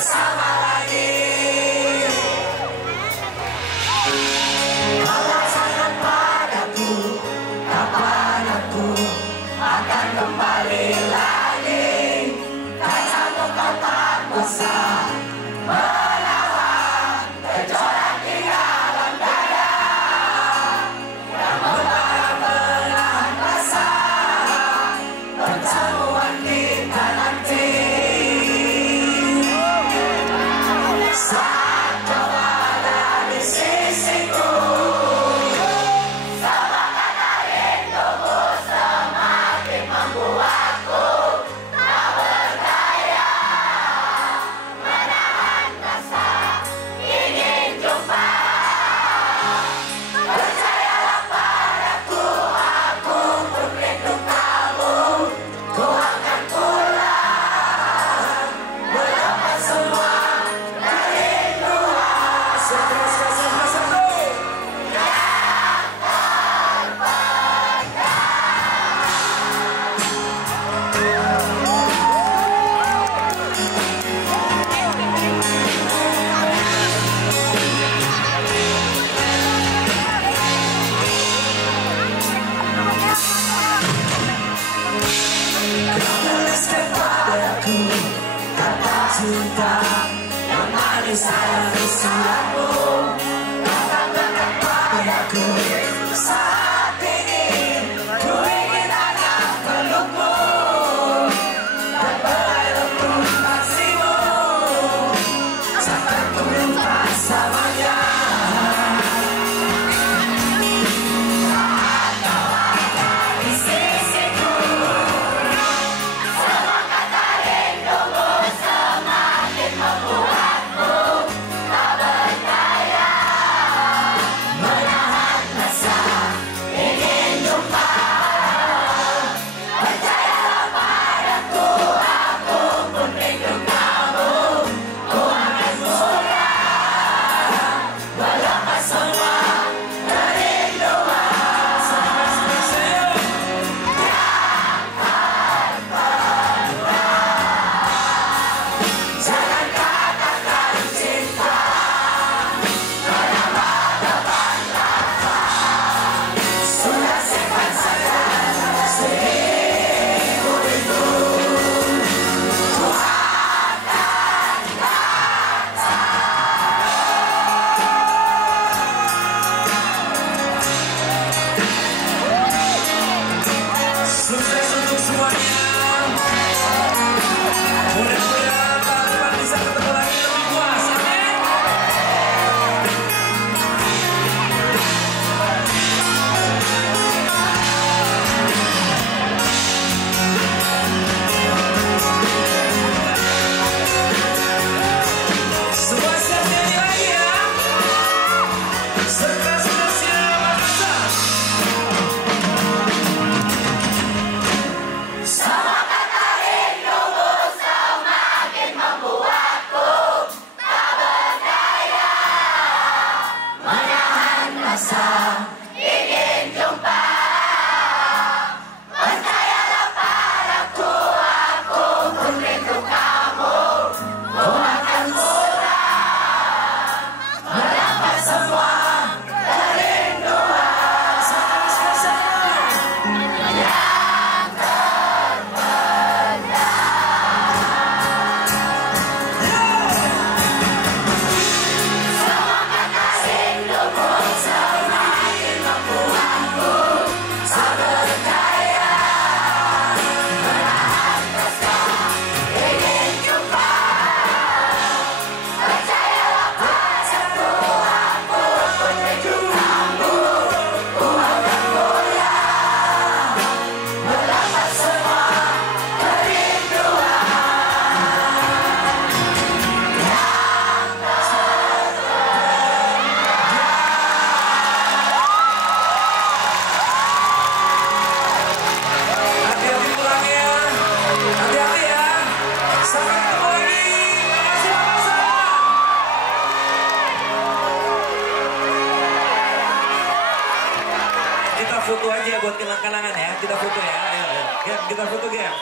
bersama lagi. Katakan padaku, kapan aku akan kembali lagi. Katamu kau tak kuasa menahan gejolak di dalam dada yang membara menahan rasa pertemuan kita nanti. Saat kau ada di sisiku, semangat rindumu semakin membuatku tak berdaya menahan rasa ingin jumpa. Percayalah padaku, aku pun rindu kamu. Ku akan pulang melepas semua kerinduan. Seterus satu kau tulis kepadaku kata cinta yang manis dari suratmu. Katakan kepadaku saat ini ku ingin hanya pelukmu dan berlutut kasihmu sampai ku lupa selamanya. Di sisiku, semangat rindumu semakin membuatku tak berdaya menahan rasa ingin jumpa. Percayalah padaku, aku pun rindu kamu. Ku akan pulang melepas semua kerinduan. Jangan katakan cinta karena depan lama. Sudah simpan saja seribu rindu. Ku akan sukses untuk semuanya. Mudah-mudahan tahun depan bisa ketemu lagi lebih puas. Amin. Semua siap nyanyi lagi ya. Sukses-suksesnya maksa. Semangat rindumu semakin membuatku tak berdaya menahan rasa ingin jumpa. Percayalah padaku, aku pun rindu kamu. Ku akan pulang melepas semua kerinduan. Yang semangat rindumu semakin membuatku tak berdaya menahan rasa ingin jumpa. Percayalah padaku, aku pun rindu kamu. Ku akan pulang melepas semua kerinduan. Hati-hati pulangnya, hati-hati ya. Sampai ketemu lagi. Makasih makasih. Kita foto aja buat kenang-kenangan ya. Kita foto ya. Ayo, ayo. Kita foto ya.